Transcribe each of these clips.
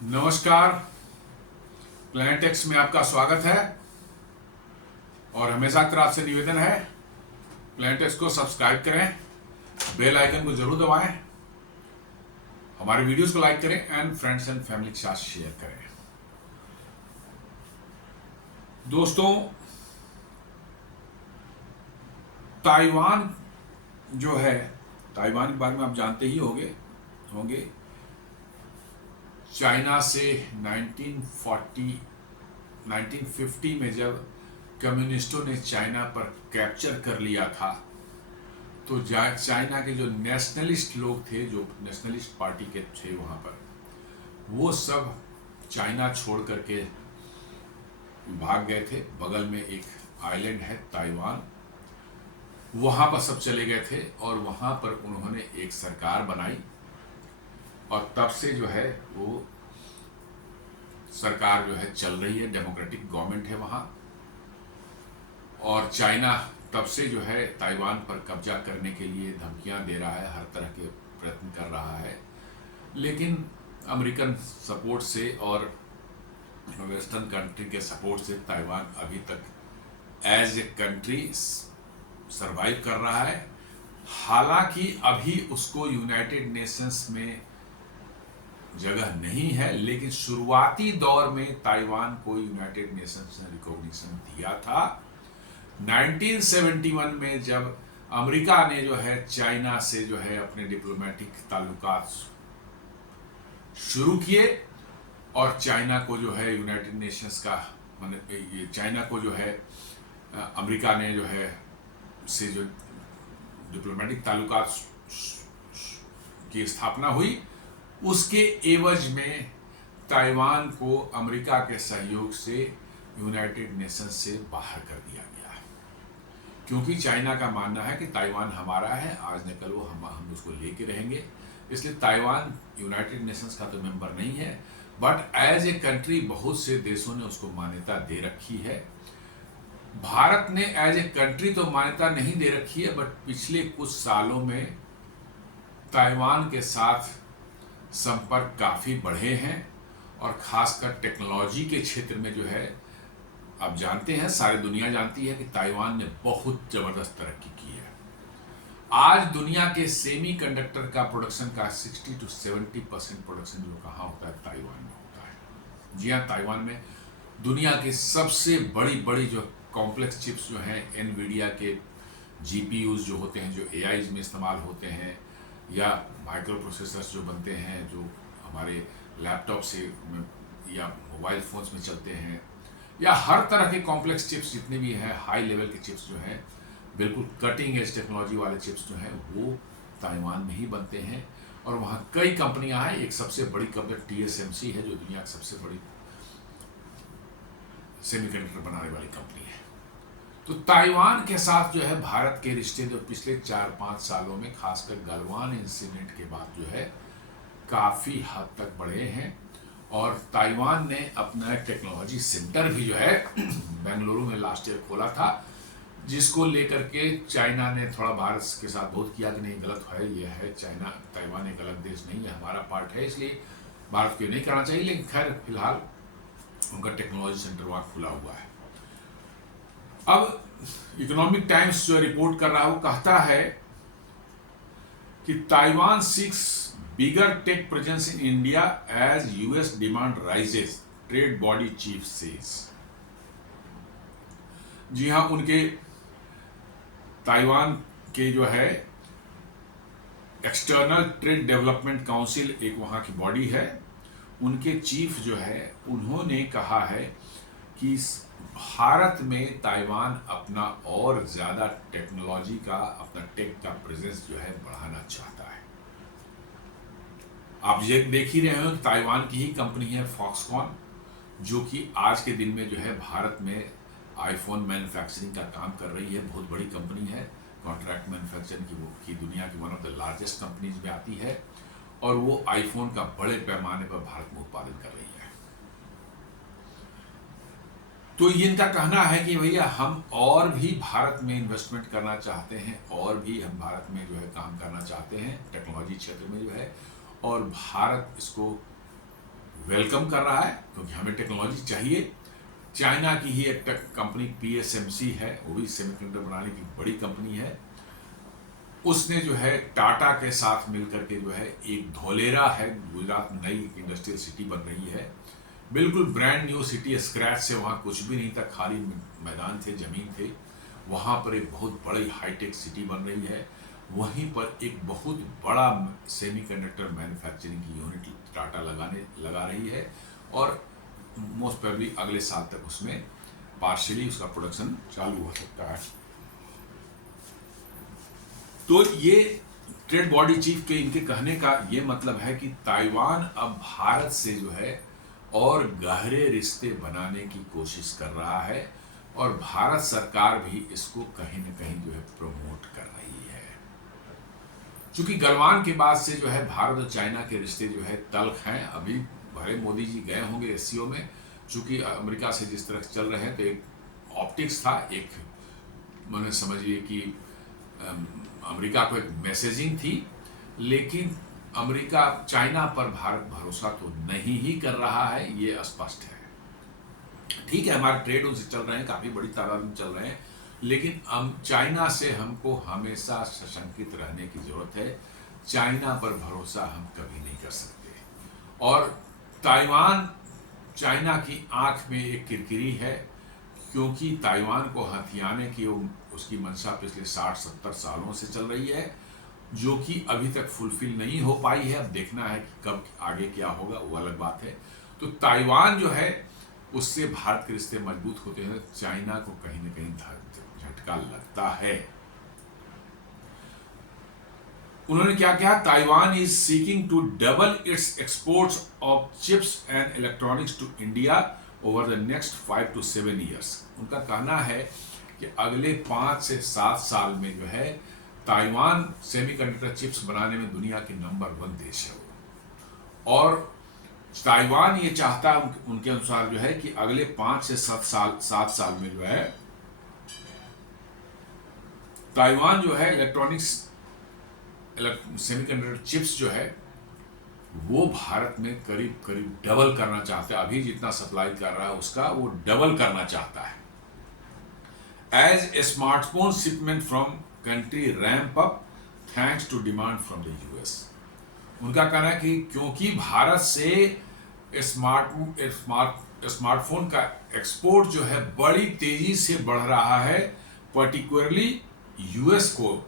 नमस्कार। प्लैनेटेक्स में आपका स्वागत है और हमेशा की तरह आपसे निवेदन है प्लैनेटेक्स को सब्सक्राइब करें, बेल आइकन को जरूर दबाएं, हमारे वीडियोस को लाइक करें एंड फ्रेंड्स एंड फैमिली के साथ शेयर करें। दोस्तों, ताइवान जो है, ताइवान के बारे में आप जानते ही होंगे। चाइना से 1950 में जब कम्युनिस्टों ने चाइना पर कैप्चर कर लिया था, तो चाइना के जो नेशनलिस्ट लोग थे, जो नेशनलिस्ट पार्टी के थे वहाँ पर, वो सब चाइना छोड़ करके भाग गए थे। बगल में एक आइलैंड है ताइवान, वहाँ पर सब चले गए थे और वहाँ पर उन्होंने एक सरकार बनाई और तब से जो है वो सरकार जो है चल रही है, डेमोक्रेटिक गवर्नमेंट है वहाँ। और चाइना तब से जो है ताइवान पर कब्जा करने के लिए धमकियाँ दे रहा है, हर तरह के प्रयत्न कर रहा है, लेकिन अमेरिकन सपोर्ट से और वेस्टर्न कंट्री के सपोर्ट से ताइवान अभी तक एज ए कंट्री सरवाइव कर रहा है। हालांकि अभी उसको यूनाइटेड नेशंस में जगह नहीं है, लेकिन शुरुआती दौर में ताइवान को यूनाइटेड नेशंस ने रिकॉग्निशन दिया था। 1971 में जब अमेरिका ने जो है चाइना से जो है अपने डिप्लोमेटिक ताल्लुकात शुरू किए और चाइना को जो है यूनाइटेड नेशंस का ये चाइना को जो है अमेरिका ने जो है से जो डिप्लोमेटिक ताल्लुकात की स्थापना हुई, उसके एवज में ताइवान को अमेरिका के सहयोग से यूनाइटेड नेशंस से बाहर कर दिया गया, क्योंकि चाइना का मानना है कि ताइवान हमारा है, आज न कल वो हम उसको लेके रहेंगे। इसलिए ताइवान यूनाइटेड नेशंस का तो मेंबर नहीं है, बट एज ए कंट्री बहुत से देशों ने उसको मान्यता दे रखी है। भारत ने एज ए कंट्री तो मान्यता नहीं दे रखी है, बट पिछले कुछ सालों में ताइवान के साथ संपर्क काफ़ी बढ़े हैं और ख़ासकर टेक्नोलॉजी के क्षेत्र में जो है, आप जानते हैं, सारी दुनिया जानती है कि ताइवान ने बहुत ज़बरदस्त तरक्की की है। आज दुनिया के सेमीकंडक्टर का प्रोडक्शन का 60 to 70% प्रोडक्शन जो कहाँ होता है, ताइवान में होता है। जी हाँ, ताइवान में दुनिया की सबसे बड़ी जो कॉम्प्लेक्स चिप्स जो हैं, एनवीडिया के जीपीयूज जो होते हैं, जो एआईज में इस्तेमाल होते हैं, या माइक्रो प्रोसेसर्स जो बनते हैं, जो हमारे लैपटॉप से या मोबाइल फ़ोन्स में चलते हैं, या हर तरह के कॉम्प्लेक्स चिप्स जितने भी हैं, हाई लेवल के चिप्स जो हैं, बिल्कुल कटिंग एज टेक्नोलॉजी वाले चिप्स जो हैं, वो ताइवान में ही बनते हैं। और वहाँ कई कंपनियां हैं। एक सबसे बड़ी कंपनी TSMC है, जो दुनिया की सबसे बड़ी सेमीकंडक्टर बनाने वाली कंपनी है। तो ताइवान के साथ जो है भारत के रिश्ते जो पिछले 4-5 सालों में, खासकर गलवान इंसिडेंट के बाद जो है काफ़ी हद तक बढ़े हैं। और ताइवान ने अपना टेक्नोलॉजी सेंटर भी जो है बेंगलुरु में लास्ट ईयर खोला था, जिसको लेकर के चाइना ने थोड़ा भारत के साथ बहुत किया कि नहीं, गलत है, ये है चाइना, ताइवान एक अलग देश नहीं है, हमारा पार्ट है, इसलिए भारत को नहीं करना चाहिए। लेकिन खैर फिलहाल उनका टेक्नोलॉजी सेंटर वहाँ खुला हुआ है। अब इकोनॉमिक टाइम्स जो रिपोर्ट कर रहा है, वो कहता है कि Taiwan seeks bigger tech presence in India as US demand rises, trade body chief says. जी हाँ, उनके ताइवान के जो है एक्सटर्नल ट्रेड डेवलपमेंट काउंसिल, एक वहाँ की बॉडी है, उनके चीफ जो है, उन्होंने कहा है कि भारत में ताइवान अपना और ज़्यादा टेक्नोलॉजी का, अपना टेक का प्रेजेंस जो है बढ़ाना चाहता है। आप ये देख ही रहे हो कि ताइवान की ही कंपनी है फॉक्सकॉन, जो कि आज के दिन में जो है भारत में आईफोन मैन्युफैक्चरिंग का काम कर रही है। बहुत बड़ी कंपनी है, कॉन्ट्रैक्ट मैन्युफैक्चरिंग की दुनिया की one of the largest companies में आती है, और वो आईफोन का बड़े पैमाने पर भारत में उत्पादन कर रही है। तो इनका कहना है कि भैया हम और भी भारत में इन्वेस्टमेंट करना चाहते हैं, और भी हम भारत में जो है काम करना चाहते हैं टेक्नोलॉजी क्षेत्र में जो है, और भारत इसको वेलकम कर रहा है, क्योंकि हमें टेक्नोलॉजी चाहिए। चाइना की ही एक कंपनी TSMC है, वो भी सेमीकंडक्टर बनाने की बड़ी कंपनी है। उसने जो है टाटा के साथ मिलकर के जो है एक धोलेरा है, गुजरात में नई इंडस्ट्रियल सिटी बन रही है, बिल्कुल ब्रांड न्यू सिटी, स्क्रैच से, वहाँ कुछ भी नहीं था, खाली मैदान थे, जमीन थे, वहाँ पर एक बहुत बड़ी हाईटेक सिटी बन रही है। वहीं पर एक बहुत बड़ा सेमीकंडक्टर मैन्युफैक्चरिंग की यूनिट टाटा लगा रही है, और मोस्ट प्रोबेबली अगले साल तक उसमें पार्शियली उसका प्रोडक्शन चालू हो सकता है। तो ये ट्रेड बॉडी चीफ के इनके कहने का ये मतलब है कि ताइवान अब भारत से जो है और गहरे रिश्ते बनाने की कोशिश कर रहा है, और भारत सरकार भी इसको कहीं न कहीं जो है प्रमोट कर रही है। चूंकि गलवान के बाद से जो है भारत और चाइना के रिश्ते जो है तल्ख हैं। अभी भले मोदी जी गए होंगे SCO में, चूंकि अमेरिका से जिस तरह चल रहे हैं, तो एक ऑप्टिक्स था, एक मैंने समझिए कि अमेरिका को एक मैसेजिंग थी, लेकिन अमेरिका चाइना पर भारत भरोसा तो नहीं ही कर रहा है, ये स्पष्ट है। ठीक है, हमारे ट्रेड उनसे चल रहे हैं, काफ़ी बड़ी तादाद में चल रहे हैं, लेकिन चाइना से हमको हमेशा सशंकित रहने की ज़रूरत है। चाइना पर भरोसा हम कभी नहीं कर सकते, और ताइवान चाइना की आंख में एक किरकिरी है, क्योंकि ताइवान को हथियाने की उसकी मंशा पिछले 60-70 सालों से चल रही है, जो कि अभी तक फुलफिल नहीं हो पाई है। अब देखना है कि कब आगे क्या होगा, वो अलग बात है। तो ताइवान जो है उससे भारत के रिश्ते मजबूत होते हैं, चाइना को कहीं ना कहीं झटका लगता है। उन्होंने क्या कहा, Taiwan is seeking to double its exports of chips and electronics to India over the next 5 to 7 years। उनका कहना है कि अगले 5 से 7 साल में जो है ताइवान सेमीकंडक्टर चिप्स बनाने में दुनिया के नंबर 1 देश है, और ताइवान ये चाहता है उनके अनुसार जो है कि अगले 5 से 7 साल में जो है ताइवान जो है इलेक्ट्रॉनिक्स सेमीकंडक्टर चिप्स जो है वो भारत में करीब करीब डबल करना चाहता है। अभी जितना सप्लाई कर रहा है उसका वो डबल करना चाहता है। As a smartphone shipment from country ramp up thanks to demand from the US। उनका कहना है कि क्योंकि भारत से स्मार्टफोन का एक्सपोर्ट जो है बड़ी तेजी से बढ़ रहा है, पर्टिकुलरली US को,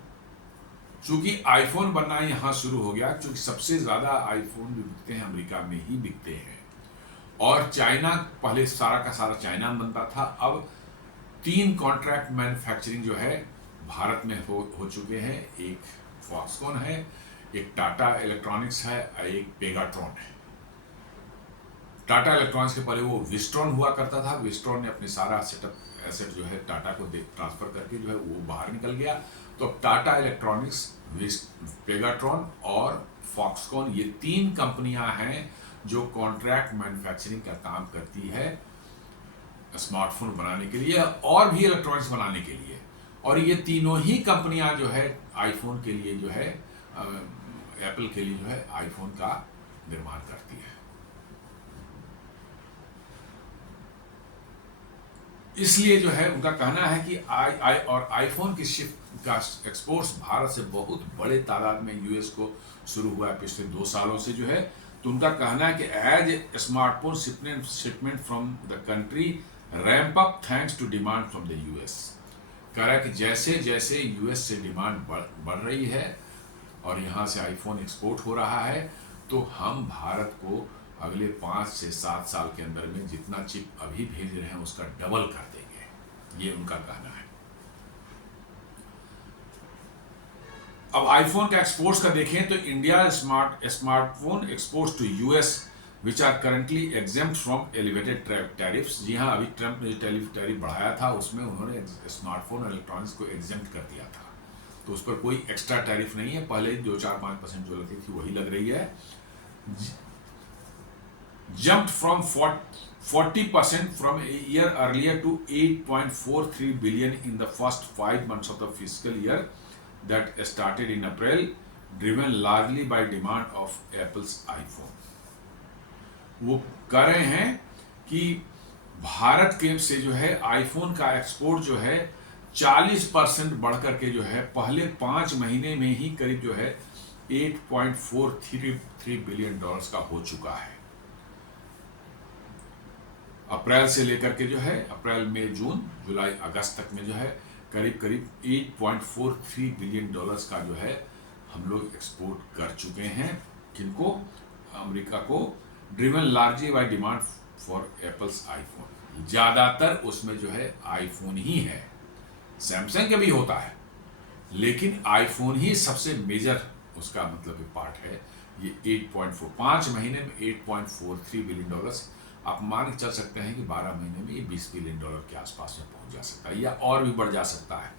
चूंकि आईफोन बनना यहाँ शुरू हो गया, चूंकि सबसे ज़्यादा आईफोन जो बिकते हैं अमेरिका में ही बिकते हैं, और चाइना पहले सारा का सारा चाइना में बनता था। अब 3 कॉन्ट्रैक्ट मैन्युफैक्चरिंग जो है भारत में हो चुके हैं। एक फॉक्सकॉन है, एक टाटा इलेक्ट्रॉनिक्स है, एक पेगाट्रॉन है। टाटा इलेक्ट्रॉनिक्स के पहले वो विस्ट्रॉन हुआ करता था, विस्ट्रॉन ने अपने सारा सेटअप एसेट जो है टाटा को ट्रांसफर करके जो है वो बाहर निकल गया। तो टाटा इलेक्ट्रॉनिक्स, पेगाट्रॉन और फॉक्सकॉन, ये 3 कंपनियां हैं जो कॉन्ट्रैक्ट मैन्युफैक्चरिंग का काम करती है स्मार्टफोन बनाने के लिए और भी इलेक्ट्रॉनिक्स बनाने के लिए, और ये तीनों ही कंपनियां जो है आईफोन के लिए जो है एप्पल के लिए जो है आईफोन का निर्माण करती है। इसलिए जो है उनका कहना है कि आईफोन की शिफ्ट का एक्सपोर्ट्स भारत से बहुत बड़े तादाद में US को शुरू हुआ है पिछले 2 सालों से जो है। तो उनका कहना है कि as a smartphone shipment from the country ramp up thanks to demand from the US। कह रहा है कि जैसे जैसे US से डिमांड बढ़ रही है और यहाँ से आईफोन एक्सपोर्ट हो रहा है, तो हम भारत को अगले 5 से 7 साल के अंदर में जितना चिप अभी भेज रहे हैं उसका डबल कर देंगे, ये उनका कहना है। अब आईफोन का एक्सपोर्ट्स का देखें तो India smartphone exports to US which are currently exempt from elevated tariffs. जी हाँ, अभी ट्रंप ने टैरिफ बढ़ाया था उसमें उन्होंने स्मार्टफोन और इलेक्ट्रॉनिक्स को एग्जेम्प्ट कर दिया था, तो उस पर कोई एक्स्ट्रा टैरिफ नहीं है। पहले 2-4-5% जो लगती थी वही लग रही है। jumped from 40% from a year earlier to 8.43 billion in the first 5 months of the fiscal year that started in April, driven largely by demand of Apple's iPhone। वो कह रहे हैं कि भारत के से जो है आईफोन का एक्सपोर्ट जो है 40% बढ़ करके जो है पहले 5 महीने में ही करीब जो है $8.433 बिलियन का हो चुका है। अप्रैल से लेकर के जो है अप्रैल मई जून जुलाई अगस्त तक में जो है करीब करीब $8.43 बिलियन का जो है हम लोग एक्सपोर्ट कर चुके हैं। किनको? अमेरिका को, driven largely by demand for Apple's iPhone. ज़्यादातर उसमें जो है आईफोन ही है, सैमसंग के भी होता है, लेकिन आईफोन ही सबसे मेजर उसका मतलब पार्ट है। ये 5 महीने में $8.43 बिलियन, आप मान के चल सकते हैं कि 12 महीने में ये $20 बिलियन के आसपास में पहुंच जा सकता है या और भी बढ़ जा सकता है।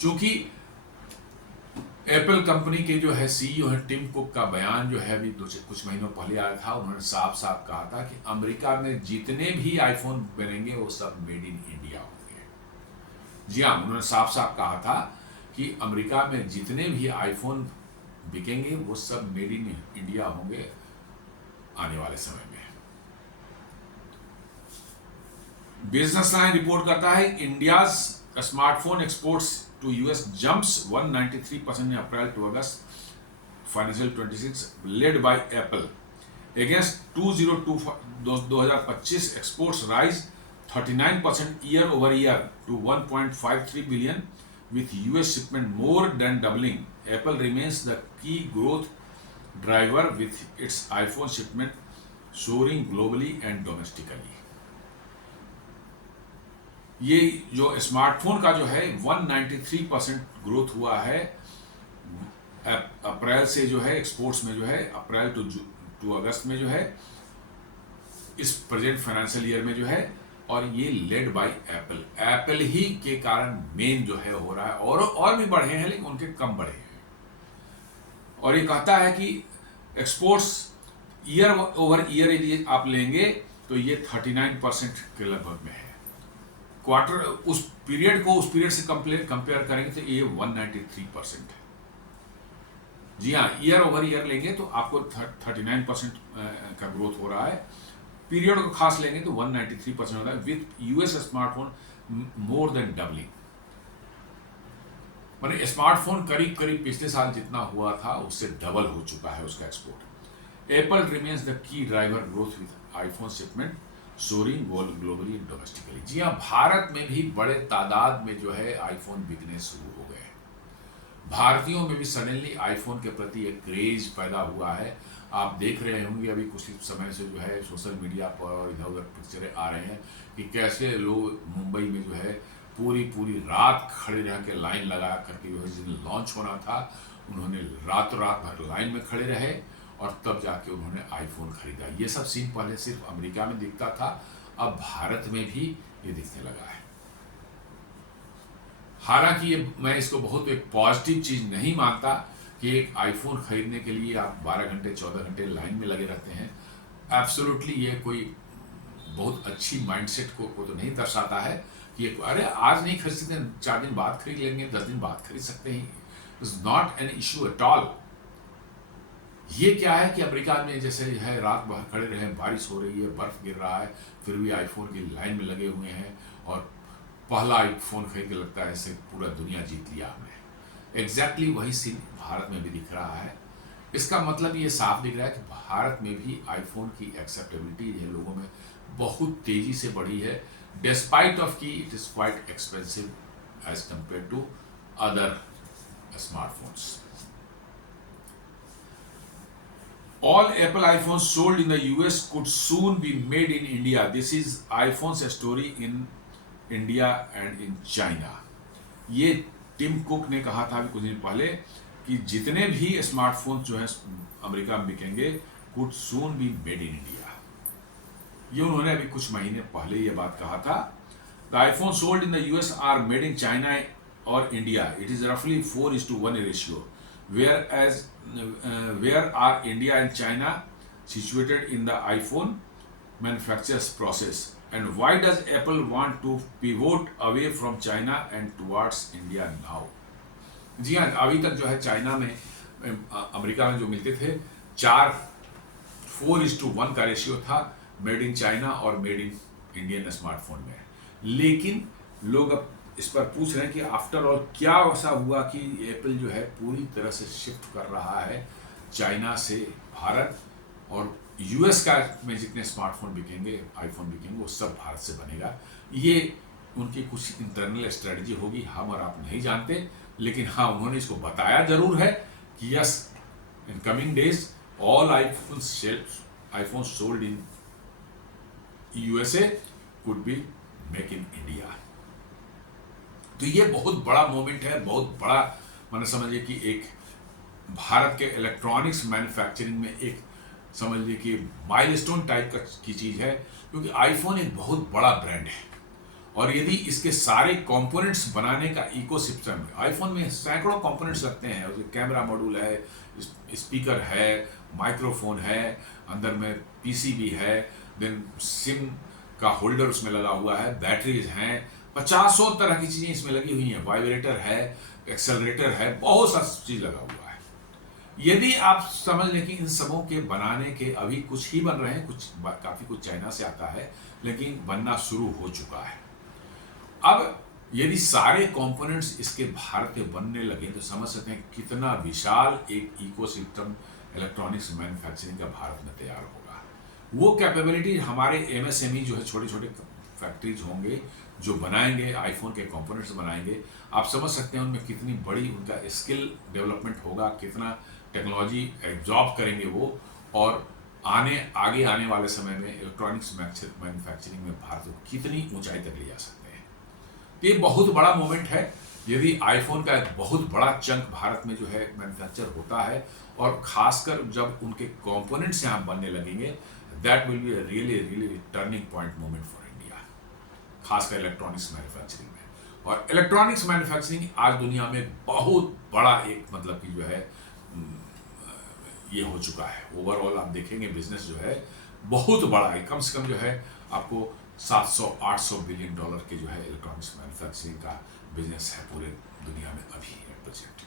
क्योंकि एप्पल कंपनी के जो है सीईओ है टिम कुक का बयान जो है अभी कुछ महीनों पहले आया था। उन्होंने साफ साफ कहा था कि अमेरिका में जितने भी आईफोन बनेंगे वो सब मेड इन इंडिया होंगे। जी हाँ, उन्होंने साफ साफ कहा था कि अमेरिका में जितने भी आईफोन बिकेंगे वो सब मेड इन इंडिया होंगे आने वाले समय में। बिजनेस लाइन रिपोर्ट करता है India's smartphone exports to US jumps 193% in April to August financial 26 led by Apple. Against 2025 exports rise 39% year over year to 1.53 billion with US shipment more than doubling. Apple remains the key growth driver with its iPhone shipment soaring globally and domestically. ये जो smartphone का जो है 193% growth हुआ है अप्रैल से जो है एक्सपोर्ट्स में जो है अप्रैल टू अगस्त में जो है इस प्रेजेंट फाइनेंशियल ईयर में जो है, और ये लेड बाय एप्पल ही के कारण मेन जो है हो रहा है। और भी बढ़े हैं लेकिन उनके कम बढ़े हैं। और ये कहता है कि एक्सपोर्ट्स ईयर ओवर ईयर यदि आप लेंगे तो ये 39% के लगभग में है। क्वार्टर उस पीरियड से कंपेयर करेंगे तो ये 193% है। जी हाँ, ईयर ओवर ईयर लेंगे तो आपको 39% का ग्रोथ हो रहा है। पीरियड को खास लेंगे तो 193% हो रहा है with US smartphone more than doubling. माने स्मार्टफोन करीब करीब पिछले साल जितना हुआ था उससे डबल हो चुका है उसका export. Apple remains the key driver growth with iPhone shipment soaring globally domestically. जी हाँ, भारत में भी बड़े तादाद में जो है आईफोन बिकने शुरू हो गए। भारतीयों में भी सडनली आईफोन के प्रति एक क्रेज पैदा हुआ है। आप देख रहे होंगे अभी कुछ समय से जो है सोशल मीडिया पर और इधर उधर पिक्चरें आ रहे हैं कि कैसे लोग मुंबई में जो है पूरी रात खड़े रह के लाइन लगा करके जो है जिन लॉन्च होना था उन्होंने रात भर लाइन में खड़े रहे और तब जाके उन्होंने आईफोन खरीदा। ये सब सीन पहले सिर्फ अमेरिका में दिखता था, अब भारत में भी ये दिखने लगा है। हालांकि ये मैं इसको बहुत एक पॉजिटिव चीज नहीं मानता कि एक आईफोन खरीदने के लिए आप 12 घंटे 14 घंटे लाइन में लगे रहते हैं। एब्सोल्युटली ये कोई बहुत अच्छी माइंडसेट को तो नहीं दर्शाता है कि अरे आज नहीं खरीद सकते 4 दिन बाद खरीद लेंगे, 10 दिन बाद खरीद सकते हैं। It's not an issue at all. ये क्या है कि अमेरिका में जैसे है रात भर खड़े रहे, बारिश हो रही है, बर्फ गिर रहा है, फिर भी आईफोन की लाइन में लगे हुए हैं और पहला आईफोन खरीद के लगता है ऐसे पूरा दुनिया जीत लिया हमने। एग्जैक्टली वही सीन भारत में भी दिख रहा है। इसका मतलब ये साफ दिख रहा है कि भारत में भी आईफोन की एक्सेप्टेबिलिटी ये लोगों में बहुत तेजी से बढ़ी है, डिस्पाइट ऑफ कि it is quite expensive as compare to other smartphones. All Apple iPhones sold in the US could soon be made in India. This is iPhone's story in India and in China. ये Tim cook ने कहा था अभी कुछ दिन पहले कि जितने भी स्मार्टफोन जो हैं अमेरिका में बिकेंगे could soon be made in India. ये उन्होंने अभी कुछ महीने पहले ये बात कहा था। The iPhones sold in the US are made in China or India. It is roughly 4:1 ratio. Where are India and China situated in the iPhone manufacturers process, and why does Apple want to pivot away from China and towards India now? जी हाँ, अभी तक जो है China में America में जो मिलते थे 4:1 का रेशियो था, मेड इन चाइना और मेड इन इंडियन स्मार्टफोन में है। लेकिन लोग अब इस पर पूछ रहे हैं कि आफ्टर ऑल क्या ऐसा हुआ कि एप्पल जो है पूरी तरह से शिफ्ट कर रहा है चाइना से भारत, और यूएस का में जितने स्मार्टफोन बिकेंगे, आईफोन बिकेंगे, वो सब भारत से बनेगा। ये उनकी कुछ इंटरनल स्ट्रेटजी होगी, हम और आप नहीं जानते, लेकिन हाँ उन्होंने इसको बताया जरूर है कि yes, in coming days all iPhone sold in USA could be make in India. तो ये बहुत बड़ा मोमेंट है, बहुत बड़ा, मैंने समझिए कि एक भारत के इलेक्ट्रॉनिक्स मैन्युफैक्चरिंग में एक समझ लीजिए कि माइलस्टोन टाइप की चीज़ है, क्योंकि आईफोन एक बहुत बड़ा ब्रांड है और यदि इसके सारे कंपोनेंट्स बनाने का इकोसिस्टम है, आईफोन में सैकड़ों कंपोनेंट्स लगते हैं, उसके कैमरा मॉड्यूल है, स्पीकर है, माइक्रोफोन है, अंदर में पीसीबी है, देन सिम का होल्डर उसमें लगा हुआ है, बैटरीज हैं, 50 तरह की चीज़ें इसमें लगी हुई हैं, वाइब्रेटर है, एक्सेलरेटर है, बहुत सा चीज़ लगा हुआ है। यदि आप समझ लें कि इन सबों के बनाने के अभी कुछ ही बन रहे हैं, काफ़ी कुछ चाइना से आता है, लेकिन बनना शुरू हो चुका है। अब यदि सारे कंपोनेंट्स इसके भारत में बनने लगे तो समझ सकते हैं कितना विशाल एक इकोसिस्टम इलेक्ट्रॉनिक्स मैन्युफैक्चरिंग का भारत में तैयार होगा। वो कैपेबिलिटी हमारे एमएसएमई जो है, छोटे छोटे फैक्ट्रीज होंगे जो बनाएंगे आईफोन के कंपोनेंट्स बनाएंगे, आप समझ सकते हैं उनमें कितनी बड़ी उनका स्किल डेवलपमेंट होगा, कितना टेक्नोलॉजी एब्जॉर्ब करेंगे वो, और आगे आने वाले समय में इलेक्ट्रॉनिक्स मैन्युफैक्चरिंग में भारत को कितनी ऊंचाई तक ले जा सकते हैं। ये बहुत बड़ा मोमेंट है यदि आईफोन का एक बहुत बड़ा चंक भारत में जो है मैन्युफैक्चर होता है, और खासकर जब उनके कंपोनेंट्स यहाँ बनने लगेंगे, that will be really turning point moment for India, खासकर इलेक्ट्रॉनिक्स मैन्युफैक्चरिंग में। और इलेक्ट्रॉनिक्स मैन्युफैक्चरिंग आज दुनिया में बहुत बड़ा एक मतलब कि जो है ये हो चुका है। ओवरऑल आप देखेंगे बिजनेस जो है बहुत बड़ा है, कम से कम जो है आपको 700-800 बिलियन डॉलर के जो है इलेक्ट्रॉनिक्स मैन्युफैक्चरिंग का बिजनेस है पूरे दुनिया में अभी एट प्रेजेंट।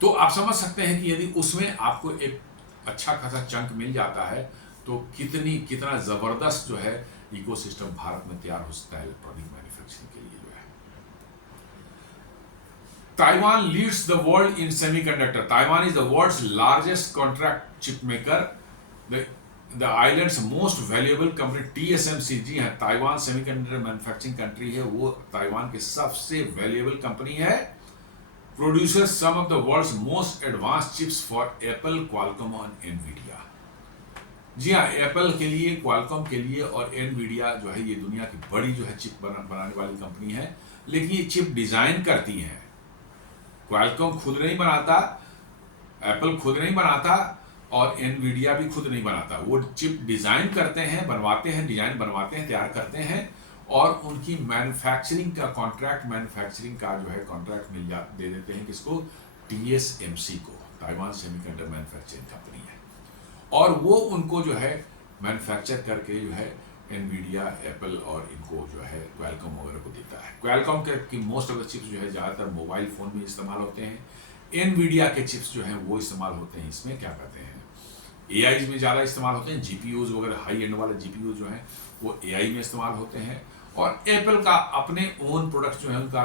तो आप समझ सकते हैं कि यदि उसमें आपको एक अच्छा खासा चंक मिल जाता है तो कितना जबरदस्त जो है इकोसिस्टम भारत में तैयार हो सकता है इलेक्ट्रॉनिक मैन्युफैक्चरिंग के लिए जो है। Taiwan leads the world in semiconductor. Taiwan is the world's largest contract chip maker. The island's most valuable company TSMC, जी हाँ, ताइवान सेमीकंडक्टर मैन्युफैक्चरिंग कंट्री है, वो ताइवान की सबसे वैल्यूएबल कंपनी है। Producers some of the world's most advanced chips for Apple, Qualcomm और Nvidia. जी हाँ, Apple के लिए, क्वालकॉम के लिए और एनवीडिया जो है ये दुनिया की बड़ी जो है चिप बनाने वाली कंपनी है, लेकिन ये चिप डिजाइन करती है। क्वालकॉम खुद नहीं बनाता, एप्पल खुद नहीं बनाता और एनवीडिया भी खुद नहीं बनाता। वो चिप डिजाइन करते हैं, बनवाते हैं, डिजाइन बनवाते हैं, तैयार करते हैं, और उनकी मैन्युफैक्चरिंग का कॉन्ट्रैक्ट मैन्युफैक्चरिंग का जो है कॉन्ट्रैक्ट दे देते हैं किसको? TSMC को, ताइवान सेमीकंडक्टर मैन्युफैक्चरिंग कंपनी है, और वो उनको जो है मैन्युफैक्चर करके जो है एनवीडिया, एप्पल और इनको जो है क्वालकॉम वगैरह को देता है। क्वालकॉम के मोस्ट ऑफ द चिप्स जो है ज़्यादातर मोबाइल फ़ोन में इस्तेमाल होते हैं। एनवीडिया के चिप्स जो हैं वो इस्तेमाल होते हैं, इसमें क्या कहते हैं, एआईज में ज़्यादा इस्तेमाल होते हैं। जीपीयूज वगैरह हाई एंड वाले जीपीयू जो हैं वो एआई में इस्तेमाल होते हैं। और एप्पल का अपने ओन प्रोडक्ट जो है, उनका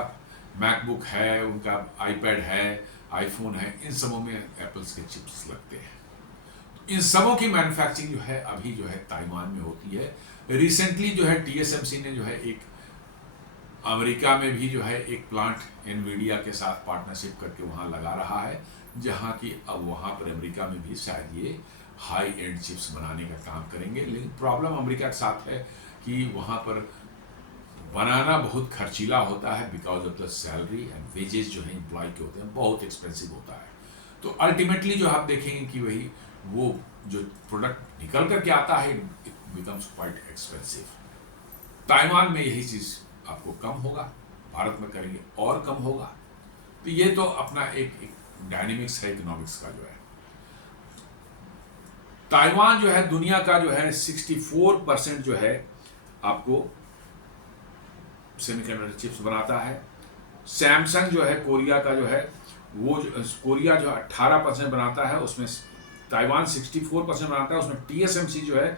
मैकबुक है, उनका आईपैड है, आईफोन है, इन सबों में एप्पल्स के चिप्स लगते हैं। इन सबों की मैन्युफैक्चरिंग जो है अभी जो है ताइवान में होती है। रिसेंटली जो है TSMC ने जो है एक अमेरिका में भी जो है एक प्लांट एनवीडिया के साथ पार्टनरशिप करके वहाँ लगा रहा है, जहाँ की अब वहाँ पर अमेरिका में भी शायद ये हाई एंड चिप्स बनाने का काम करेंगे। लेकिन प्रॉब्लम अमेरिका के साथ है कि वहाँ पर बनाना बहुत खर्चीला होता है, because of the salary and wages जो है एम्प्लॉय के होते हैं, बहुत एक्सपेंसिव होता है। तो अल्टीमेटली जो आप देखेंगे कि वही वो जो प्रोडक्ट निकल करके आता है it becomes quite expensive. Taiwan में यही चीज़ आपको कम होगा, भारत में करेंगे और कम होगा। तो ये तो अपना एक डायनेमिक्स है इकोनॉमिक्स का जो है। ताइवान जो है दुनिया का जो है 64% जो है आपको सेमीकंडक्टर चिप्स बनाता है। सैमसंग जो है कोरिया का जो है वो कोरिया जो 18% बनाता है, उसमें ताइवान 64% बनाता है, उसमें TSMC जो है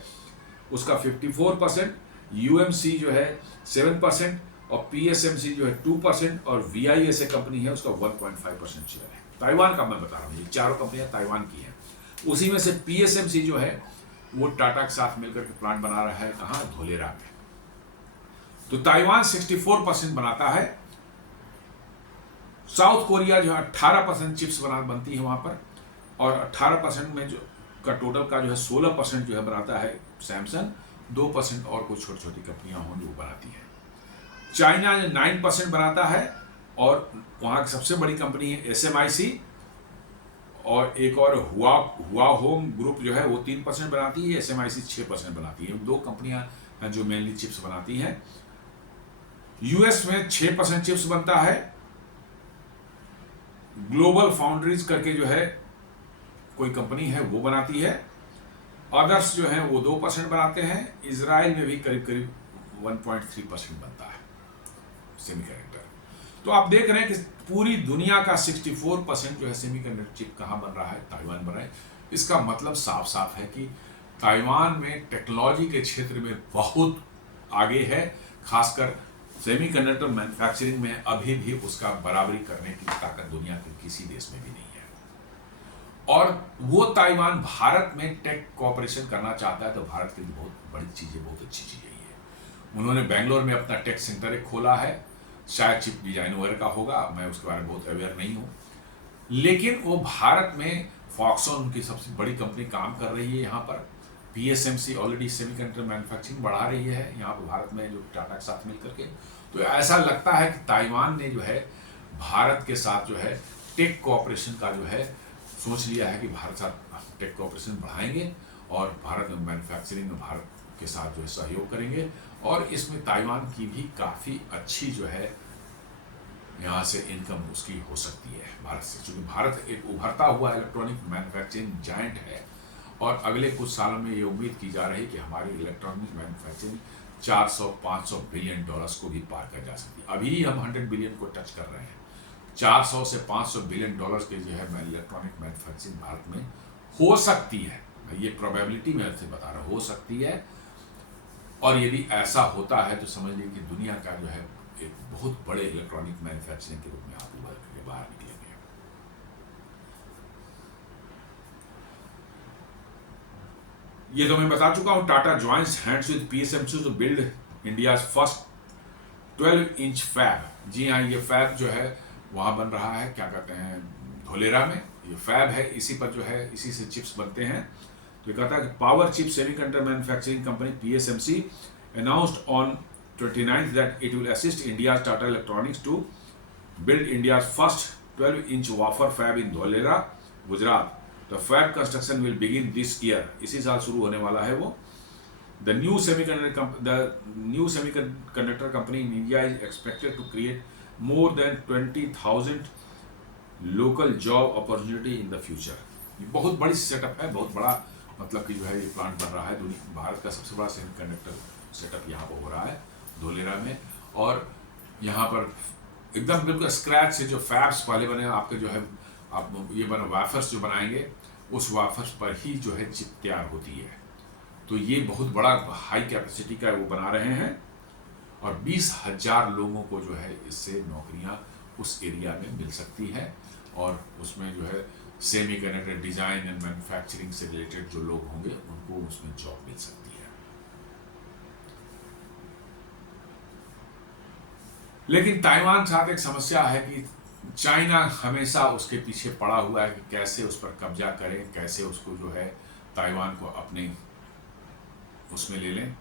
उसका 54%, यूएमसी जो है 7% और पीएसएमसी जो है 2% और वीआईएसए कंपनी है उसका 1.5% शेयर है। ताइवान का मैं बता रहा हूँ, ये चारों कंपनियां ताइवान की हैं। उसी में से पीएसएमसी जो है वो टाटा के साथ मिलकर के प्लांट बना रहा है, कहाँ, धोलेरा में। तो ताइवान 64% बनाता है। साउथ कोरिया जो है 18% चिप्स बनती है वहां पर, और 18% में जो का टोटल का जो है 16% जो है बनाता है सैमसंग, 2% और कुछ छोटी छोटी कंपनियां होंगी वो बनाती हैं। चाइना 9% बनाता है, और वहां की सबसे बड़ी कंपनी है एसएमआईसी, और एक और हुआ होम ग्रुप जो है वो 3% बनाती है, एसएमआईसी 6% बनाती है। दो कंपनियां हैं जो मेनली चिप्स बनाती हैं। यूएस में 6% चिप्स बनता है। ग्लोबल फाउंड्रीज करके जो है कोई कंपनी है वो बनाती है। अदर्स जो है वो 2% बनाते हैं। इजराइल में भी करीब करीब 1.3% बनता है सेमीकंडक्टर। तो आप देख रहे हैं कि पूरी दुनिया का 64% जो है सेमीकंडक्टर चिप कहाँ बन रहा है, ताइवान बन रहा है। इसका मतलब साफ साफ है कि ताइवान में टेक्नोलॉजी के क्षेत्र में बहुत आगे है। खासकर सेमीकंडक्टर मैन्युफैक्चरिंग में अभी भी उसका बराबरी करने की ताकत दुनिया के किसी देश में भी नहीं है। और वो ताइवान भारत में टेक कोऑपरेशन करना चाहता है, तो भारत के लिए बहुत बड़ी चीज़ है, बहुत अच्छी चीज़ है ये। उन्होंने बेंगलोर में अपना टेक सेंटर एक खोला है, शायद चिप डिजाइन वगैरह का होगा, मैं उसके बारे में बहुत अवेयर नहीं हूँ। लेकिन वो भारत में फॉक्सकॉन उनकी सबसे बड़ी कंपनी काम कर रही है यहाँ पर। पीएसएमसी ऑलरेडी सेमीकंडक्टर मैन्युफैक्चरिंग बढ़ा रही है यहाँ पर भारत में, जो टाटा के साथ मिलकर के। तो ऐसा लगता है कि ताइवान ने जो है भारत के साथ जो है टेक कोऑपरेशन का जो है सोच लिया है कि भारत साथ टेक कोऑपरेशन बढ़ाएंगे और भारत में मैन्युफैक्चरिंग में भारत के साथ जो है सहयोग करेंगे। और इसमें ताइवान की भी काफ़ी अच्छी जो है यहाँ से इनकम उसकी हो सकती है भारत से, क्योंकि भारत एक उभरता हुआ इलेक्ट्रॉनिक मैन्युफैक्चरिंग जायंट है। और अगले कुछ सालों में ये उम्मीद की जा रही है कि हमारी इलेक्ट्रॉनिक मैन्युफैक्चरिंग 400-500 बिलियन डॉलर्स को भी पार कर जा सकती है। अभी हम 100 बिलियन को टच कर रहे हैं। 400 से 500 बिलियन डॉलर्स के जो है इलेक्ट्रॉनिक मैन्युफैक्चरिंग भारत में हो सकती है। ये प्रोबेबिलिटी मैं आपसे बता रहा हूँ, हो सकती है। और यदि ऐसा होता है तो समझ लीजिए कि दुनिया का जो है एक बहुत बड़े इलेक्ट्रॉनिक मैन्युफैक्चरिंग के रूप में आप उभर के बाहर निकलेंगे। ये तो मैं बता चुका हूं, Tata joins hands with PSMC to build India first 12-inch fab. जी हाँ, ये फैब जो है वहां बन रहा है, क्या कहते हैं, धोलेरा में ये फैब है। इसी पर जो है इसी से चिप्स बनते हैं। तो ये कहता है कि power chip semiconductor manufacturing company PSMC announced on 29th that it will assist India's Tata Electronics to build India's first 12-inch wafer fab in Dholera, Gujarat. The fab construction will begin this year. इसी साल शुरू होने वाला है वो। The new semiconductor company in India is expected to create more than 20,000 local job opportunity in the future. ये बहुत बड़ी सेटअप है, बहुत बड़ा मतलब कि जो है ये प्लांट बन रहा है। भारत का सबसे बड़ा सेमीकंडक्टर सेटअप यहाँ पर हो रहा है धोलेरा में। और यहाँ पर एकदम बिल्कुल स्क्रैच से जो फैब्स पहले बने आपके जो है आप ये बना वाफर्स जो बनाएंगे उस वाफर्स पर ही जो है चिप तैयार होती है। तो ये बहुत बड़ा हाई कैपेसिटी का वो बना रहे हैं और 20,000 लोगों को जो है इससे नौकरियां उस एरिया में मिल सकती है। और उसमें जो है सेमीकंडक्टर डिजाइन एंड मैन्युफैक्चरिंग से रिलेटेड जो लोग होंगे उनको उसमें जॉब मिल सकती है। लेकिन ताइवान साथ एक समस्या है कि चाइना हमेशा उसके पीछे पड़ा हुआ है कि कैसे उस पर कब्जा करें, कैसे उसको जो है ताइवान को अपने उसमें ले लें,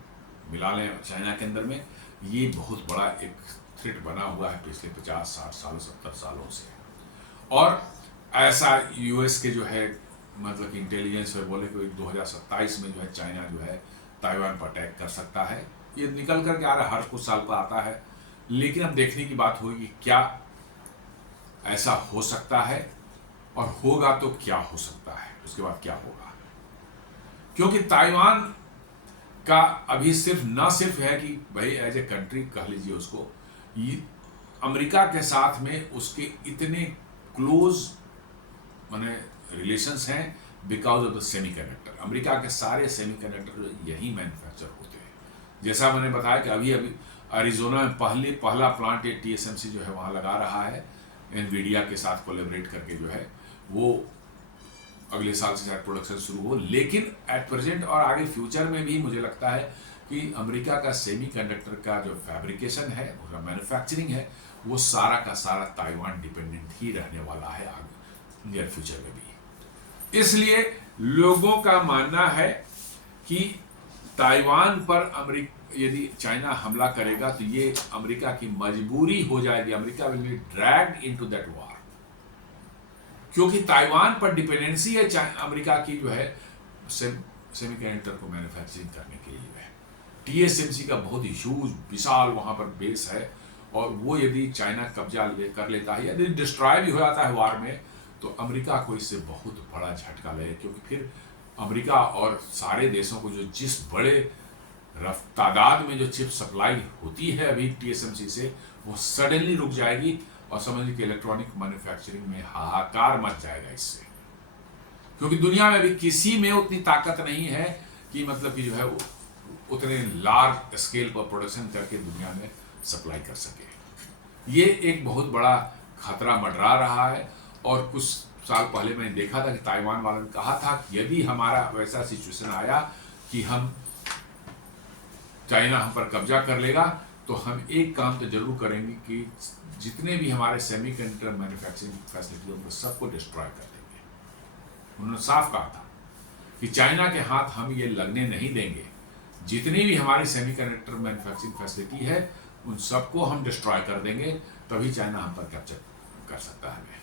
मिला लें चाइना के अंदर में। ये बहुत बड़ा एक थ्रेट बना हुआ है पिछले 50-60 सालों 70 सालों से। और ऐसा यूएस के जो है मतलब कि इंटेलिजेंस है बोले कि 2027 में जो है चाइना जो है ताइवान पर अटैक कर सकता है। ये निकल करके आ रहा है, हर कुछ साल पर आता है। लेकिन अब देखने की बात होगी क्या ऐसा हो सकता है और होगा तो क्या हो सकता है, उसके बाद क्या होगा। क्योंकि ताइवान का अभी सिर्फ है कि भाई एज ए कंट्री कह लीजिए उसको, अमेरिका के साथ में उसके इतने क्लोज माने रिलेशंस हैं because of the semiconductor. America के सारे सेमीकंडक्टर यही मैन्युफैक्चर होते हैं। जैसा मैंने बताया कि अभी अरिजोना में पहला प्लांट ये TSMC जो है वहाँ लगा रहा है, एनवीडिया के साथ कोलैबोरेट करके जो है, वो अगले साल से शायद प्रोडक्शन शुरू हो। लेकिन एट प्रेजेंट और आगे फ्यूचर में भी मुझे लगता है कि अमेरिका का सेमीकंडक्टर का जो फैब्रिकेशन है, उसका मैन्युफैक्चरिंग है, वो सारा का सारा ताइवान डिपेंडेंट ही रहने वाला है आगे नियर फ्यूचर में भी। इसलिए लोगों का मानना है कि ताइवान पर यदि चाइना हमला करेगा तो ये अमेरिका की मजबूरी हो जाएगी। America will be dragged into that war, क्योंकि ताइवान पर डिपेंडेंसी है अमेरिका की जो है सेमीकंडक्टर को मैन्युफैक्चरिंग करने के लिए है। TSMC का बहुत ह्यूज विशाल वहां पर बेस है, और वो यदि चाइना कब्जा कर लेता है, यदि डिस्ट्रॉय भी हो जाता है वार में, तो अमेरिका को इससे बहुत बड़ा झटका लगेगा। क्योंकि फिर अमेरिका और सारे देशों को जो जिस बड़े तादाद में जो चिप सप्लाई होती है अभी TSMC से, वो सडनली रुक जाएगी, और समझिए कि इलेक्ट्रॉनिक मैन्युफैक्चरिंग में हाहाकार मच जाएगा इससे। क्योंकि दुनिया में अभी किसी में उतनी ताकत नहीं है कि मतलब कि जो है उतने लार्ज स्केल पर प्रोडक्शन करके दुनिया में सप्लाई कर सके। ये एक बहुत बड़ा खतरा मंडरा रहा है। और कुछ साल पहले मैंने देखा था कि ताइवान वालों ने कहा था कि यदि हमारा वैसा सिचुएशन आया कि चाइना हम पर कब्जा कर लेगा, तो हम एक काम तो जरूर करेंगे कि जितने भी हमारे सेमीकंडक्टर मैन्युफैक्चरिंग फैसिलिटी उनको सबको डिस्ट्रॉय कर देंगे। उन्होंने साफ कहा था कि चाइना के हाथ हम ये लगने नहीं देंगे। जितनी भी हमारी सेमीकंडक्टर मैन्युफैक्चरिंग फैसिलिटी है उन सबको हम डिस्ट्रॉय कर देंगे, तभी चाइना हम पर कैप्चर कर सकता है।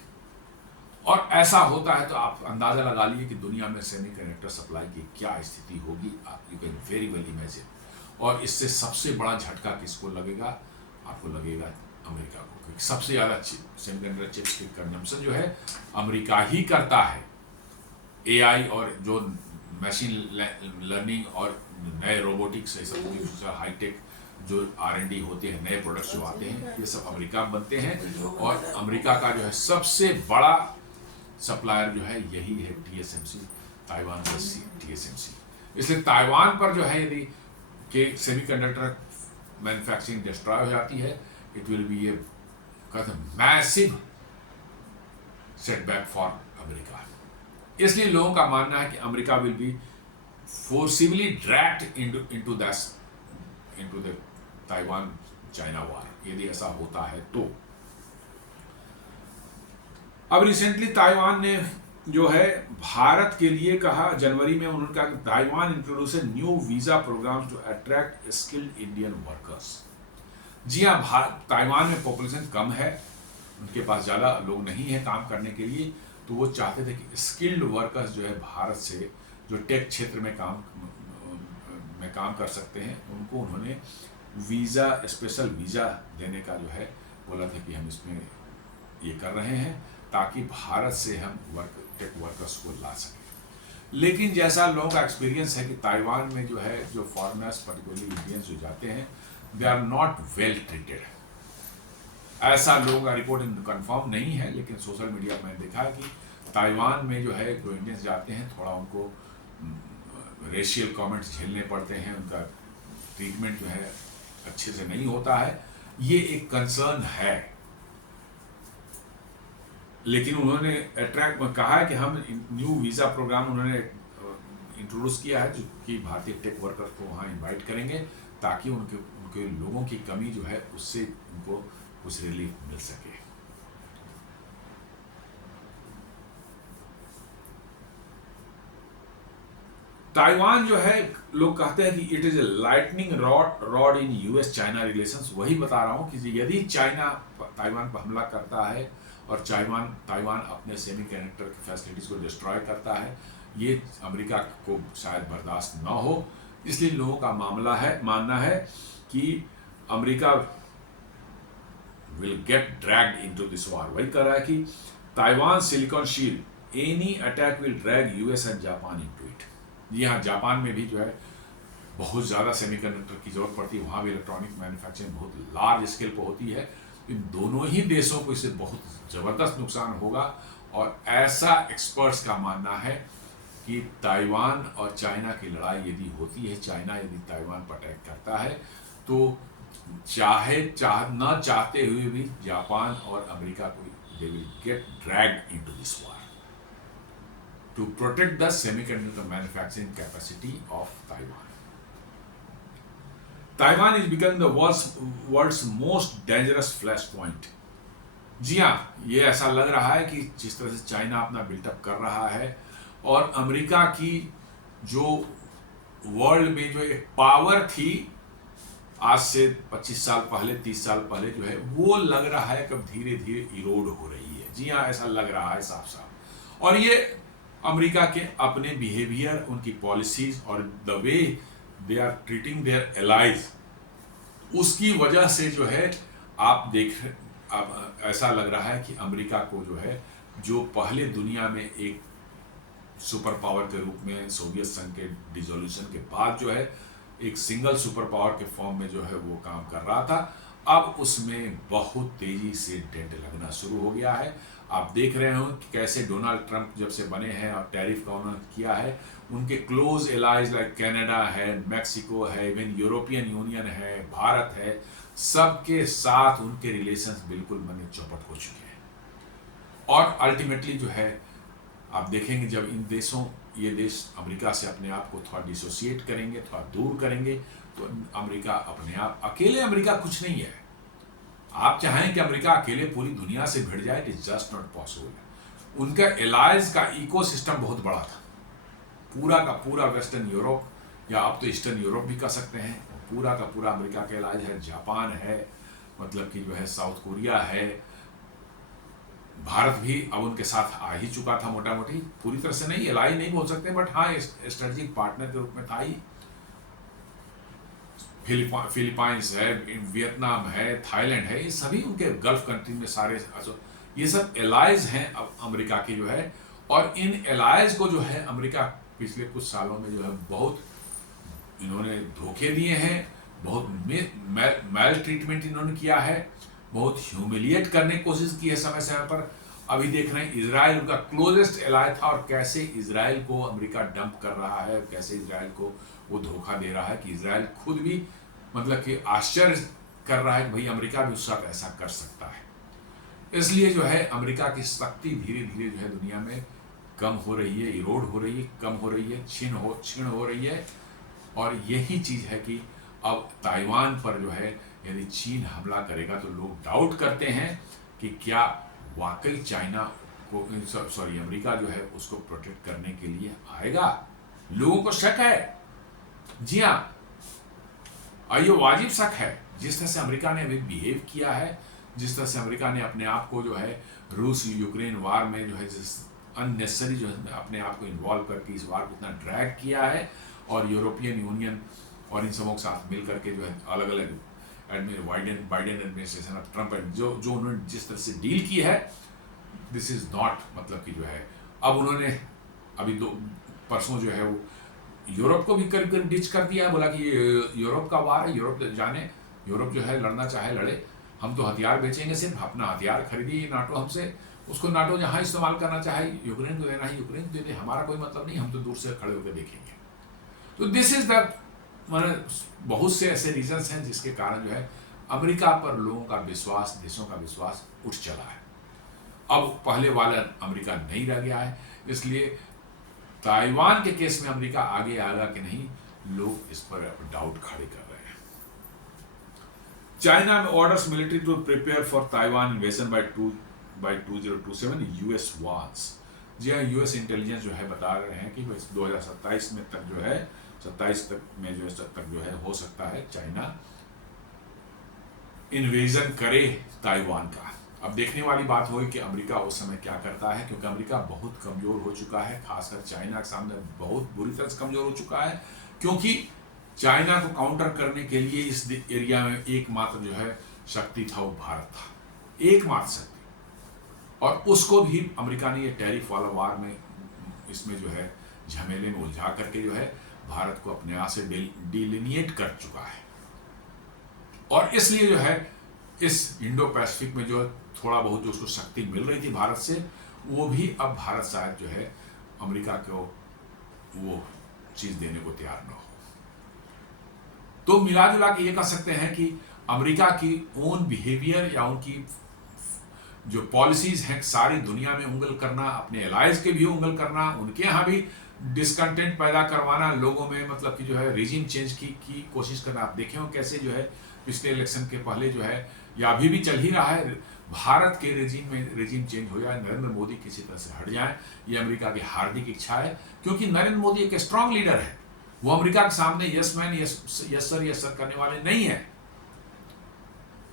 और ऐसा होता है तो आप अंदाजा लगा लीजिए कि दुनिया में सेमीकंडक्टर सप्लाई की क्या स्थिति होगी। आप you can very well imagine. और इससे सबसे बड़ा झटका किसको लगेगा? आपको लगेगा अमेरिका को, क्योंकि सबसे ज़्यादा सेमीकंडक्टर चिप्स की कंजम्पशन जो है अमेरिका ही करता है। AI और जो मशीन लर्निंग और नए रोबोटिक्स, हाईटेक जो R&D होते हैं, नए प्रोडक्ट्स जो आते हैं, ये सब अमेरिका में बनते हैं। और अमेरिका का जो है सबसे बड़ा सप्लायर जो है यही है TSMC, ताइवान का TSMC। इसलिए ताइवान पर जो है यदि के सेमीकंडक्टर मैन्युफैक्चरिंग डिस्ट्रॉय हो जाती है, it will be a massive setback for America. इसलिए लोगों का मानना है कि America will be forcibly dragged into the Taiwan China war, यदि ऐसा होता है तो। अब रिसेंटली ताइवान ने जो है भारत के लिए कहा, जनवरी में उन्होंने कहा कि Taiwan introduce new visa programs to attract skilled Indian workers. जी हाँ, ताइवान में पॉपुलेशन कम है, उनके पास ज़्यादा लोग नहीं है काम करने के लिए, तो वो चाहते थे कि स्किल्ड वर्कर्स जो है भारत से जो टेक क्षेत्र में काम कर सकते हैं, उनको उन्होंने वीज़ा, स्पेशल वीज़ा देने का जो है बोला था कि हम इसमें ये कर रहे हैं ताकि भारत से हम टेक वर्कर्स को ला सकें। लेकिन जैसा लोगों का एक्सपीरियंस है कि ताइवान में जो है जो फॉरेनर्स, पर्टिकुलरली इंडियंस जो जाते हैं, they are not well treated. ऐसा लोगों का रिपोर्ट कंफर्म नहीं है, लेकिन सोशल मीडिया में देखा है कि ताइवान में जो है जो इंडियंस जाते हैं, थोड़ा उनको रेशियल कमेंट्स झेलने पड़ते हैं, उनका ट्रीटमेंट जो है अच्छे से नहीं होता है। ये एक कंसर्न है। लेकिन उन्होंने कहा है कि हम न्यू वीज़ा प्रोग्राम उन्होंने इंट्रोड्यूस किया है, जो कि भारतीय टेक वर्कर्स को वहाँ इनवाइट करेंगे ताकि उनके लोगों की कमी जो है उससे उनको कुछ रिलीफ मिल सके। ताइवान जो है, लोग कहते हैं कि it is a lightning rod in US China relations. वही बता रहा हूँ कि यदि चाइना ताइवान पर हमला करता है और ताइवान अपने सेमीकंडक्टर की फैसिलिटीज़ को डिस्ट्रॉय करता है, ये अमेरिका को शायद बर्दाश्त ना हो। इसलिए लोगों का मानना है कि America will get dragged into this war. वही कह रहा है कि Taiwan silicon shield, any attack will drag US and Japan into it. जी हाँ, जापान में भी जो है बहुत ज़्यादा सेमीकंडक्टर की जरूरत पड़ती है, वहाँ भी इलेक्ट्रॉनिक मैन्युफैक्चरिंग बहुत लार्ज स्केल पर होती है। इन दोनों ही देशों को इससे बहुत ज़बरदस्त नुकसान होगा। और ऐसा एक्सपर्ट्स का मानना है कि ताइवान और चाइना की लड़ाई यदि होती है, चाइना यदि ताइवान पर अटैक करता है, तो न चाहते हुए भी जापान और अमेरिका को they will get dragged into this war to protect the semiconductor manufacturing capacity of Taiwan. Taiwan is become the world's most dangerous flash point. जी हाँ, ये ऐसा लग रहा है कि जिस तरह से चाइना अपना बिल्टअप कर रहा है और अमेरिका की जो वर्ल्ड में जो एक पावर थी आज से 25 साल पहले, 30 साल पहले जो है, वो लग रहा है कब धीरे धीरे इरोड हो रही है. जी हाँ, ऐसा लग रहा है साफ साफ. और ये अमेरिका के अपने बिहेवियर, उनकी पॉलिसीज और the way they are treating their allies, उसकी वजह से जो है आप अब ऐसा लग रहा है कि अमेरिका को जो है, जो पहले दुनिया में एक सुपर पावर के रूप में सोवियत संघ के डिसोल्यूशन के बाद जो है एक सिंगल सुपर पावर के फॉर्म में जो है वो काम कर रहा था, अब उसमें बहुत तेजी से डेंट लगना शुरू हो गया है. आप देख रहे हो कि कैसे डोनाल्ड ट्रंप जब से बने हैं और टैरिफ का उन्होंने किया है, उनके क्लोज एलाइज लाइक कनाडा है, मैक्सिको है, इवन यूरोपियन यूनियन है, भारत है, सबके साथ उनके रिलेशंस बिल्कुल बने चौपट हो चुके हैं. और अल्टीमेटली जो है आप देखेंगे जब ये देश अमेरिका से अपने आप को थोड़ा डिसोसिएट करेंगे, थोड़ा दूर करेंगे, तो अमेरिका अपने आप, अकेले अमेरिका कुछ नहीं है. आप चाहें कि अमेरिका अकेले पूरी दुनिया से भिड़ जाए, it is just not possible. उनका एलायंस का इकोसिस्टम बहुत बड़ा था. पूरा का पूरा वेस्टर्न यूरोप या अब तो ईस्टर्न यूरोप भी कह सकते हैं, पूरा का पूरा अमेरिका का एलायंस है. जापान है, मतलब कि जो है साउथ कोरिया है, भारत भी अब उनके साथ आ ही चुका था, मोटा मोटी पूरी तरह से नहीं, एलाई नहीं बोल सकते, बट हाँ स्ट्रेटेजिक पार्टनर के रूप में था ही. फिलीपाइंस है, वियतनाम है, थाईलैंड है, ये सभी उनके गल्फ कंट्री में सारे, ये सब एलाइज हैं अब अमेरिका की जो है. और इन एलाइज को जो है अमेरिका पिछले कुछ सालों में जो है बहुत इन्होंने धोखे दिए हैं, बहुत मैल ट्रीटमेंट इन्होंने किया है, बहुत ह्यूमिलिएट करने की कोशिश की है समय समय पर. अभी देख रहे हैं इजराइल उनका क्लोजेस्ट एलाय था और कैसे इजराइल को अमेरिका डंप कर रहा है, कैसे इजराइल को वो धोखा दे रहा है कि इजराइल खुद भी मतलब कि आश्चर्य कर रहा है कि भाई अमेरिका भी उसके साथ ऐसा कर सकता है. इसलिए जो है अमेरिका की शक्ति धीरे धीरे जो है दुनिया में कम हो रही है, इरोड हो रही है, कम हो रही है, क्षीण हो रही है. और यही चीज है कि अब ताइवान पर जो है यदि चीन हमला करेगा तो लोग डाउट करते हैं कि क्या वाकई चाइना को, अमेरिका जो है उसको प्रोटेक्ट करने के लिए आएगा. लोगों को शक है. जी हाँ, और ये वाजिब शक है. जिस तरह से अमेरिका ने अभी बिहेव किया है, जिस तरह से अमेरिका ने अपने आप को जो है रूस यूक्रेन वार में जो है अननेसेसरी जो है अपने आप को इन्वॉल्व करके इस वार को इतना ड्रैग किया है, और यूरोपियन यूनियन और इन सबों के साथ मिल करके जो है अलग अलग बाइडेन एडमिनिस्ट्रेशन और ट्रंप जो उन्होंने जिस तरह से डील की है, दिस इज नॉट, मतलब कि जो है अब उन्होंने अभी परसों जो है वो यूरोप को भी करीब करीब डिच कर दिया है. बोला कि ये यूरोप का वार है, यूरोप जाने, यूरोप जो है लड़ना चाहे लड़े, हम तो हथियार बेचेंगे, सिर्फ अपना हथियार खरीदिए नाटो हमसे, उसको नाटो जहाँ इस्तेमाल करना चाहे यूक्रेन को देना है यूक्रेन को दे दे, हमारा कोई मतलब नहीं, हम तो दूर से खड़े होकर देखेंगे. तो दिस इज द बहुत से ऐसे रीजंस हैं जिसके कारण जो है अमेरिका पर लोगों का विश्वास, देशों का विश्वास उठ चला है. अब पहले वाला अमेरिका नहीं रह गया है. इसलिए ताइवान के केस में अमेरिका आगे आएगा कि नहीं, लोग इस पर डाउट खड़े कर रहे हैं. चाइना में orders military to prepare for Taiwan invasion by 2027 US warns. जी हाँ, यूएस इंटेलिजेंस जो है बता रहे हैं कि 2027 में तक जो है 27 तक में जो तक जो है हो सकता है चाइना इन्वेजन करे ताइवान का. अब देखने वाली बात होगी कि अमेरिका उस समय क्या करता है, क्योंकि अमेरिका बहुत कमजोर हो चुका है, खासकर चाइना के सामने बहुत बुरी तरह से कमजोर हो चुका है, क्योंकि चाइना को काउंटर करने के लिए इस एरिया में एकमात्र जो है शक्ति था वो भारत था, एकमात्र शक्ति. और उसको भी अमेरिका ने ये टैरिफ वाला वार में इसमें जो है झमेले में उलझा करके जो है भारत को अपने आप से डिलिनिएट कर चुका है. और इसलिए जो है इस इंडो पैसिफिक में जो थोड़ा बहुत जो उसको शक्ति मिल रही थी भारत से, वो भी अब भारत शायद जो है अमेरिका को वो चीज देने को तैयार न हो। तो मिला जुला के ये कह सकते हैं कि अमेरिका की ओन बिहेवियर या उनकी जो पॉलिसीज हैं सारी दुनिया में उंगल करना, अपने एलाइज के भी उंगल करना, उनके यहाँ भी डिसकंटेंट पैदा करवाना लोगों में, मतलब कि जो है रिजीम चेंज की कोशिश करना। आप देखे हो कैसे जो है पिछले इलेक्शन के पहले जो है या अभी भी चल ही रहा है, भारत के रिजीम चेंज हो जाए, नरेंद्र मोदी किसी तरह से हट जाए, ये अमेरिका की हार्दिक इच्छा है। क्योंकि नरेंद्र मोदी एक स्ट्रांग लीडर है, वो अमेरिका के सामने यस मैन यस सर करने वाले नहीं है।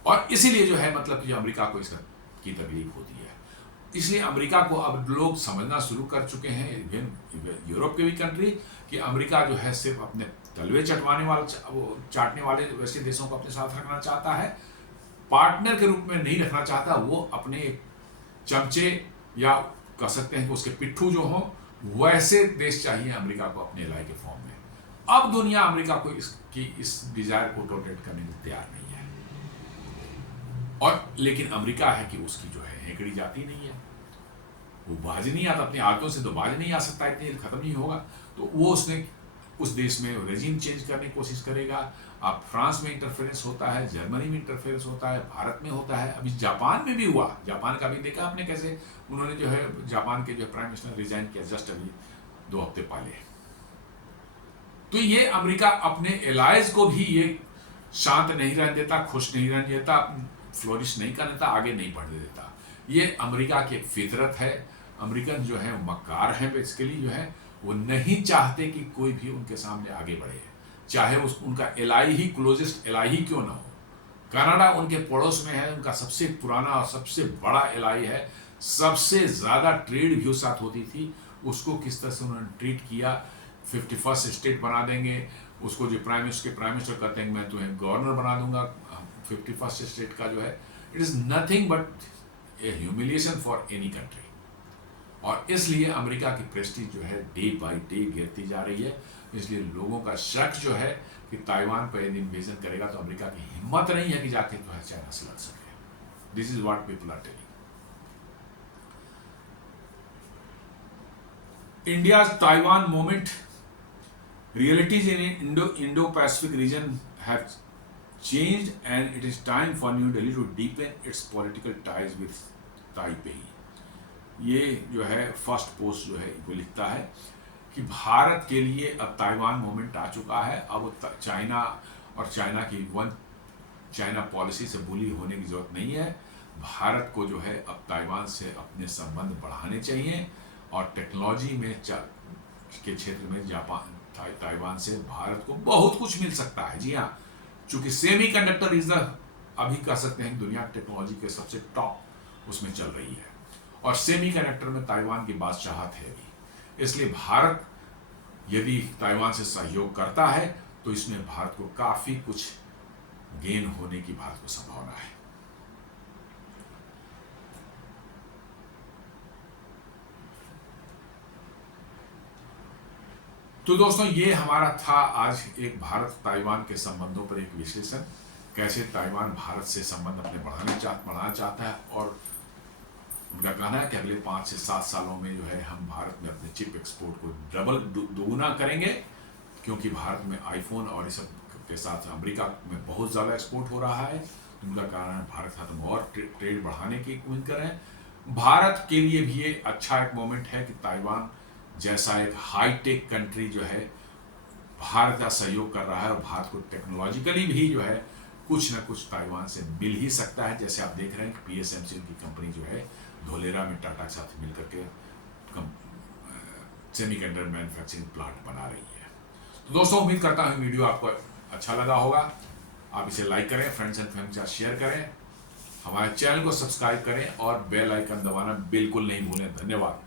और इसीलिए जो है मतलब कि अमेरिका को इसका की तकलीफ होती है। इसलिए अमेरिका को अब लोग समझना शुरू कर चुके हैं, इवन यूरोप के भी कंट्री, कि अमेरिका जो है सिर्फ अपने तलवे चाटने वाले वैसे देशों को अपने साथ रखना चाहता है, पार्टनर के रूप में नहीं रखना चाहता। वो अपने चमचे या कह सकते हैं कि उसके पिट्ठू जो हो वैसे देश चाहिए अमेरिका को अपने एलाई के फॉर्म में। अब दुनिया अमेरिका को इस डिजायर को टॉलरेट करने में तैयार नहीं है। और लेकिन अमेरिका है कि उसकी जो है हेकड़ी जाती नहीं है, वो बाज नहीं आता, अपनी आदतों से तो बाज नहीं आ सकता, इतनी खत्म नहीं होगा। तो वो उसने उस देश में रेजिम चेंज करने की कोशिश करेगा। अब फ्रांस में इंटरफेरेंस होता है, जर्मनी में इंटरफेरेंस होता है, भारत में होता है, अभी जापान में भी हुआ। जापान का भी देखा आपने कैसे उन्होंने जो है जापान के जो प्राइम मिनिस्टर रिजाइन किया जस्ट अभी 2 हफ्ते पहले। तो ये अमेरिका अपने एलाइज को भी ये शांत नहीं रहने देता, खुश नहीं रहने देता, फ्लोरिश नहीं करने देता, आगे नहीं बढ़ने देता। ये अमेरिका की एक फितरत है। अमेरिकन जो है मक्कार हैं, बेसिकली जो है वो नहीं चाहते कि कोई भी उनके सामने आगे बढ़े, चाहे उनका एलाई ही क्लोजेस्ट एलाई ही क्यों ना हो। कनाडा उनके पड़ोस में है, उनका सबसे पुराना और सबसे बड़ा एलाई है, सबसे ज्यादा ट्रेड भी उस साथ होती थी। उसको किस तरह से उन्होंने ट्रीट किया, 51st स्टेट बना देंगे उसको, जो प्राइम मिनिस्टर कहते हैं मैं तुम्हें गवर्नर बना दूंगा 51st स्टेट का जो है। It is nothing but A humiliation for any country. और इसलिए अमेरिका की प्रेस्टीज जो है डे बाय डे गिरती जा रही है। इसलिए लोगों का शक जो है कि ताइवान पर यदि इन्वेजन करेगा तो अमेरिका की हिम्मत नहीं है कि जाके जो है चाइना से लड़ सके। This is what people are telling. India's Taiwan moment, realities in Indo-Pacific region have changed and it is time for New Delhi to deepen its political ties with Taipei. ये जो है फर्स्ट पोस्ट जो है वो लिखता है कि भारत के लिए अब ताइवान मोमेंट आ चुका है। अब चाइना और चाइना की चाइना पॉलिसी से बुली होने की जरूरत नहीं है। भारत को जो है अब ताइवान से अपने संबंध बढ़ाने चाहिए और टेक्नोलॉजी में के क्षेत्र में ताइवान से भारत को बहुत कुछ मिल सकता है। जी हाँ, चूंकि सेमीकंडक्टर इज द अभी कह सकते हैं दुनिया टेक्नोलॉजी के सबसे टॉप उसमें चल रही है और सेमीकंडक्टर में ताइवान की बादशाहत है भी। इसलिए भारत यदि ताइवान से सहयोग करता है तो इसमें भारत को काफी कुछ गेन होने की भारत को संभावना है। तो दोस्तों ये हमारा था आज एक भारत ताइवान के संबंधों पर एक विश्लेषण, कैसे ताइवान भारत से संबंध अपने बढ़ाना चाहता है और उनका कहना है कि अगले 5 से 7 सालों में जो है हम भारत में अपने चिप एक्सपोर्ट को दोगुना करेंगे, क्योंकि भारत में आईफोन और इस सब के साथ अमेरिका में बहुत ज़्यादा एक्सपोर्ट हो रहा है। उनका कारण है भारत साथ हम और ट्रेड बढ़ाने की उम्मीद करें। भारत के लिए भी ये अच्छा एक मोमेंट है कि ताइवान जैसा एक हाईटेक कंट्री जो है भारत का सहयोग कर रहा है और भारत को टेक्नोलॉजिकली भी जो है कुछ ना कुछ ताइवान से मिल ही सकता है। जैसे आप देख रहे हैं कि PSMC की कंपनी जो है धोलेरा में टाटा के साथ मिलकर के सेमीकंडक्टर मैन्युफैक्चरिंग प्लांट बना रही है। तो दोस्तों उम्मीद करता हूँ वीडियो आपको अच्छा लगा होगा। आप इसे लाइक करें, फ्रेंड्स एंड फैमिली के साथ शेयर करें, हमारे चैनल को सब्सक्राइब करें और बेल आइकन दबाना बिल्कुल नहीं भूलें। धन्यवाद।